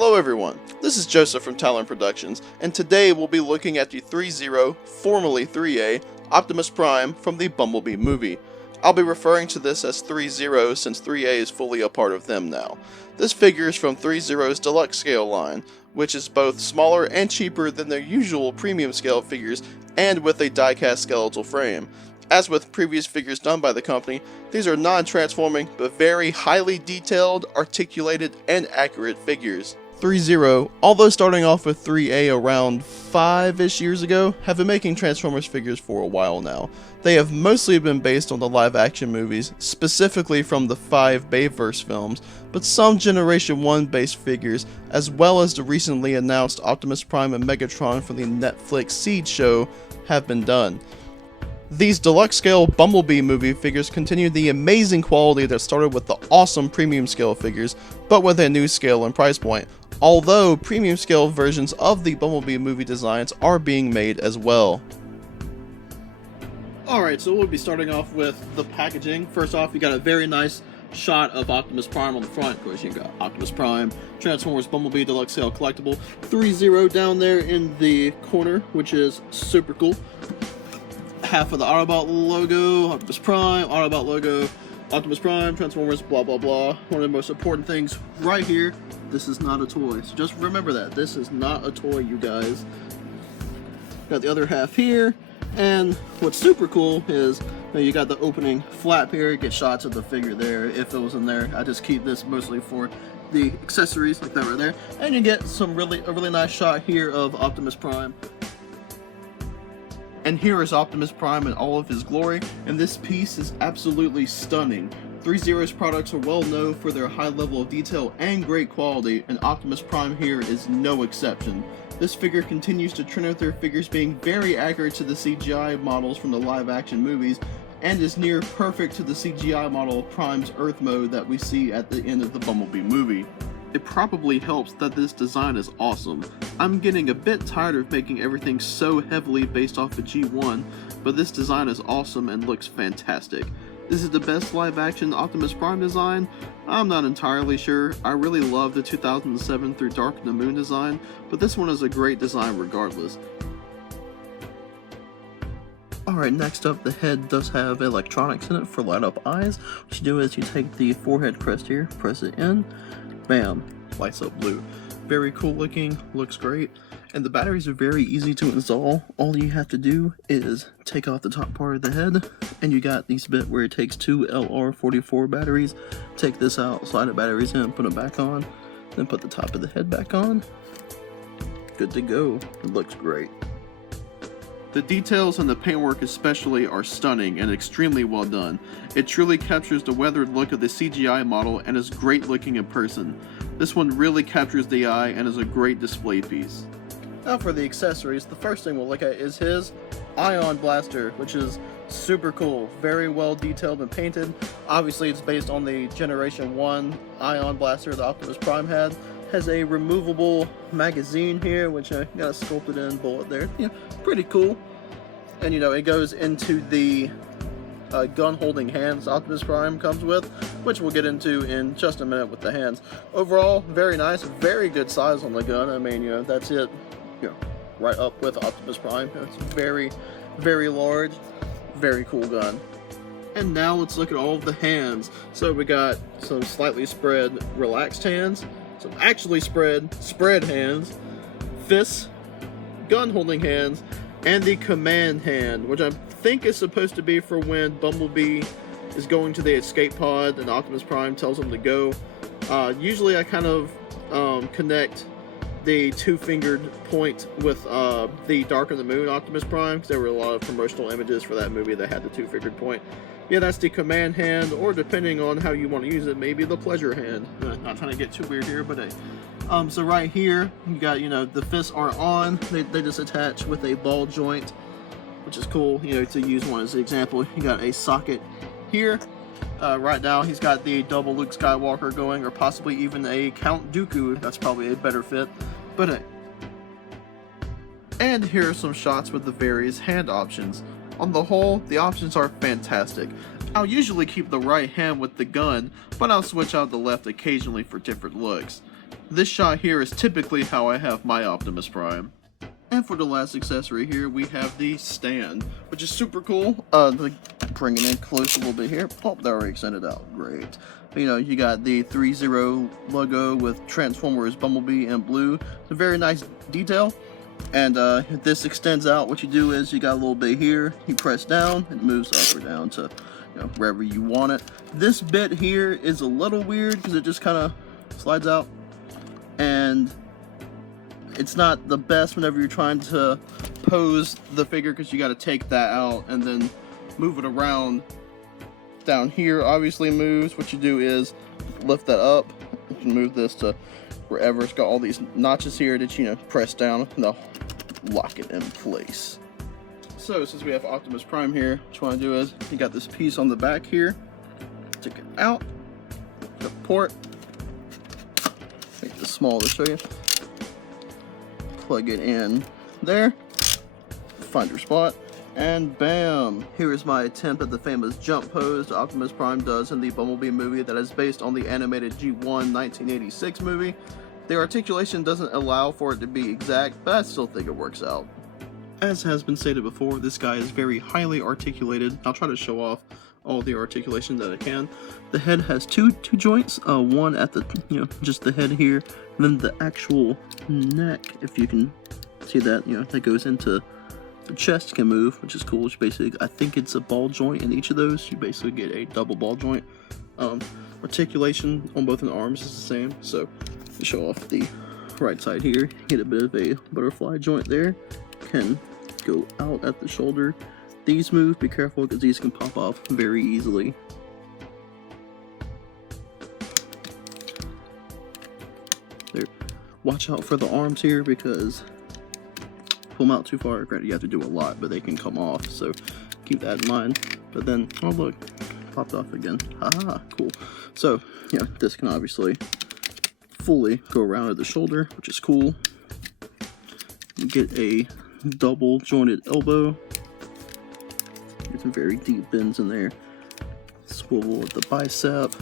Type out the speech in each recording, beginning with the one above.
Hello everyone, this is Joseph from Talon Productions, and today we'll be looking at the ThreeZero, formerly 3A, Optimus Prime from the Bumblebee movie. I'll be referring to this as ThreeZero since 3A is fully a part of them now. This figure is from ThreeZero's deluxe scale line, which is both smaller and cheaper than their usual premium scale figures and with a die-cast skeletal frame. As with previous figures done by the company, these are non-transforming but very highly detailed, articulated, and accurate figures. ThreeZero, although starting off with 3A around 5-ish years ago, have been making Transformers figures for a while now. They have mostly been based on the live-action movies, specifically from the 5 Bayverse films, but some Generation 1 based figures, as well as the recently announced Optimus Prime and Megatron from the Netflix Seed show, have been done. These deluxe scale Bumblebee movie figures continue the amazing quality that started with the awesome premium scale figures, but with a new scale and price point, although premium scale versions of the Bumblebee movie designs are being made as well. Alright, so we'll be starting off with the packaging. First off, you got a very nice shot of Optimus Prime on the front. Of course, you got Optimus Prime, Transformers Bumblebee Deluxe Scale Collectible, ThreeZero down there in the corner, which is super cool. Half of the Autobot logo, Optimus Prime, Autobot logo, Optimus Prime, Transformers, blah blah blah. One of the most important things right here, this is not a toy. So just remember that. This is not a toy, you guys. Got the other half here, and what's super cool is you got the opening flap here. Get shots of the figure there if it was in there. I just keep this mostly for the accessories, like that right there. And you get a really nice shot here of Optimus Prime. And here is Optimus Prime in all of his glory, and this piece is absolutely stunning. ThreeZero's products are well known for their high level of detail and great quality, and Optimus Prime here is no exception. This figure continues to trend with their figures being very accurate to the CGI models from the live action movies, and is near perfect to the CGI model of Prime's Earth mode that we see at the end of the Bumblebee movie. It probably helps that this design is awesome. I'm getting a bit tired of making everything so heavily based off of G1, but this design is awesome and looks fantastic. Is it the best live-action Optimus Prime design? I'm not entirely sure. I really love the 2007 through Dark of the Moon design, but this one is a great design regardless. Alright, next up, the head does have electronics in it for light-up eyes. What you do is you take the forehead crest here, press it in, bam, lights up blue. Very cool looking, looks great, and the batteries are very easy to install. All you have to do is take off the top part of the head, and you got this bit where it takes 2 LR44 batteries. Take this out, slide the batteries in, put them back on, then put the top of the head back on. Good to go. It looks great. The details and the paintwork especially are stunning and extremely well done. It truly captures the weathered look of the CGI model and is great looking in person. This one really captures the eye and is a great display piece. Now for the accessories, the first thing we'll look at is his Ion Blaster, which is super cool. Very well detailed and painted. Obviously it's based on the Generation 1 Ion Blaster the Optimus Prime had. Has a removable magazine here, which got a sculpted in bullet there. Yeah, pretty cool. And it goes into the gun holding hands Optimus Prime comes with, which we'll get into in just a minute with the hands. Overall, very nice, very good size on the gun. I mean, that's it, right up with Optimus Prime. It's very, very large, very cool gun. And now let's look at all of the hands. So we got some slightly spread, relaxed hands, some actually spread hands, fists, gun holding hands, and the command hand, which I think is supposed to be for when Bumblebee is going to the escape pod and Optimus Prime tells him to go. Usually I kind of connect the two-fingered point with the Dark of the Moon Optimus Prime, because there were a lot of promotional images for that movie that had the two-fingered point. Yeah, that's the command hand, or depending on how you want to use it, maybe the pleasure hand. Not trying to get too weird here, but hey. So right here, you got, the fists aren't on. They just attach with a ball joint, which is cool, to use one as an example. You got a socket here. Right now, he's got the double Luke Skywalker going, or possibly even a Count Dooku. That's probably a better fit, but hey. And here are some shots with the various hand options. On the whole, the options are fantastic. I'll usually keep the right hand with the gun, but I'll switch out the left occasionally for different looks. This shot here is typically how I have my Optimus Prime. And for the last accessory here, we have the stand, which is super cool. Bringing it in close a little bit here. Oh, that already extended out. Great. You know, you got the ThreeZero logo with Transformers, Bumblebee, and Blue. It's a very nice detail. And if this extends out, what you do is you got a little bit here. You press down, it moves up or down to, you know, wherever you want it. This bit here is a little weird because it just kind of slides out. And it's not the best whenever you're trying to pose the figure because you got to take that out and then move it around. Down here obviously moves. What you do is lift that up. You can move this to wherever. It's got all these notches here that you press down and they'll lock it in place. So since we have Optimus Prime here, what you want to do is you got this piece on the back here. Take it out. The port. Make this small to show you. Plug it in there, find your spot, and bam! Here is my attempt at the famous jump pose Optimus Prime does in the Bumblebee movie that is based on the animated G1 1986 movie. The articulation doesn't allow for it to be exact, but I still think it works out. As has been stated before, this guy is very highly articulated. I'll try to show off all the articulation that I can. The head has two joints, one at the, just the head here, and then the actual neck, if you can see that, that goes into the chest can move, which is cool. Which basically, I think it's a ball joint in each of those. You basically get a double ball joint. Articulation on both the arms is the same. So to show off the right side here, you get a bit of a butterfly joint there. Can go out at the shoulder. These move, be careful because these can pop off very easily. There. Watch out for the arms here because pull them out too far. Granted, you have to do a lot, but they can come off, so keep that in mind. But then, oh look, popped off again. Ah, cool. So, this can obviously fully go around at the shoulder, which is cool. You get a double jointed elbow. Get some very deep bends in there. Swivel at the bicep.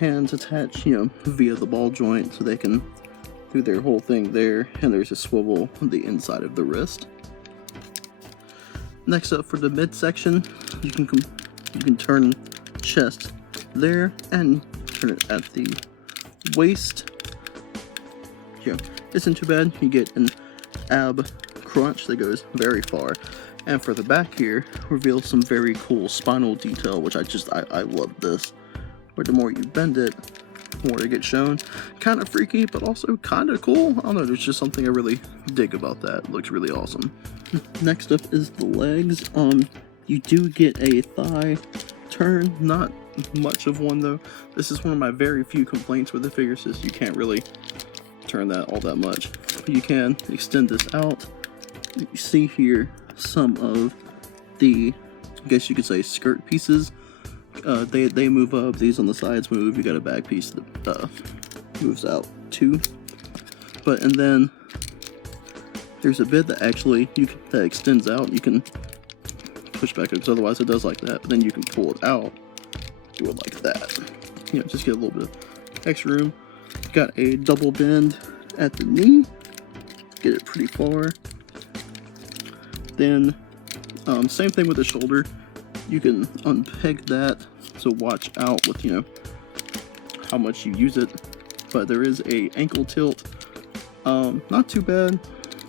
Hands attached, via the ball joint so they can do their whole thing there. And there's a swivel on the inside of the wrist. Next up for the midsection, you can turn chest there and turn it at the waist. Isn't too bad. You get an ab crunch that goes very far. And for the back here, reveals some very cool spinal detail, which I love this. Where the more you bend it, the more it gets shown. Kind of freaky, but also kind of cool. I don't know, there's just something I really dig about that. It looks really awesome. Next up is the legs. You do get a thigh turn, not much of one though. This is one of my very few complaints with the figure, since you can't really turn that all that much. You can extend this out. You see here some of the, I guess you could say, skirt pieces. They move up. These on the sides move. You got a back piece that moves out too. And then there's a bit that actually that extends out. You can push back up, because otherwise it does like that. But then you can pull it out, do it like that. Just get a little bit of extra room. Got a double bend at the knee. Get it pretty far. Then same thing with the shoulder. You can unpeg that, so watch out with how much you use it. But there is a ankle tilt. Not too bad.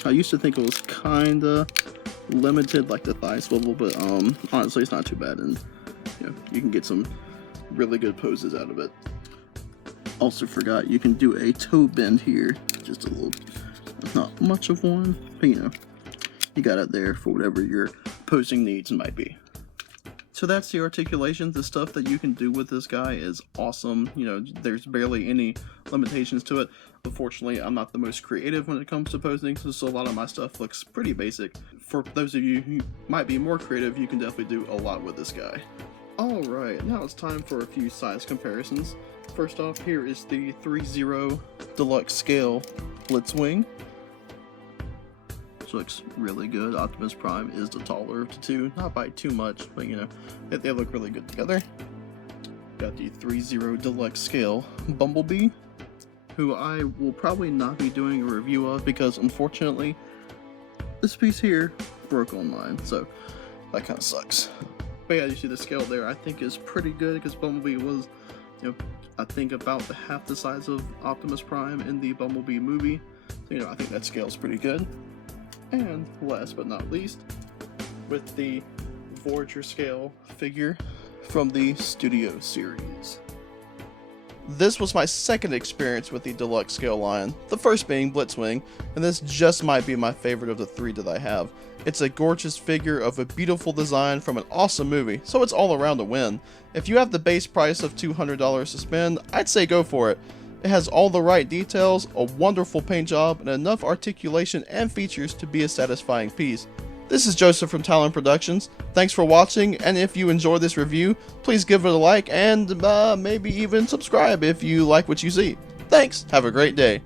I used to think it was kinda limited, like the thigh swivel, but honestly it's not too bad, and you can get some really good poses out of it. Also forgot, you can do a toe bend here, just a little, not much of one, but you got it there for whatever your posing needs might be. So that's the articulation. The stuff that you can do with this guy is awesome. There's barely any limitations to it. Unfortunately, I'm not the most creative when it comes to posing, so a lot of my stuff looks pretty basic. For those of you who might be more creative, you can definitely do a lot with this guy. Alright, now it's time for a few size comparisons. First off, here is the ThreeZero Deluxe Scale Blitzwing. Which looks really good. Optimus Prime is the taller of the two, not by too much, but they look really good together. Got the ThreeZero Deluxe Scale Bumblebee. who I will probably not be doing a review of because unfortunately this piece here broke on mine, so that kind of sucks. But yeah, you see the scale there I think is pretty good because Bumblebee was, I think about half the size of Optimus Prime in the Bumblebee movie. So, I think that scale is pretty good. And last but not least, with the Voyager scale figure from the Studio series. This was my second experience with the deluxe scale line, the first being Blitzwing, and this just might be my favorite of the three that I have. It's a gorgeous figure of a beautiful design from an awesome movie, so it's all around a win. If you have the base price of $200 to spend, I'd say go for it. It has all the right details, a wonderful paint job, and enough articulation and features to be a satisfying piece. This is Joseph from Talon Productions. Thanks for watching, and if you enjoyed this review, please give it a like and maybe even subscribe if you like what you see. Thanks, have a great day.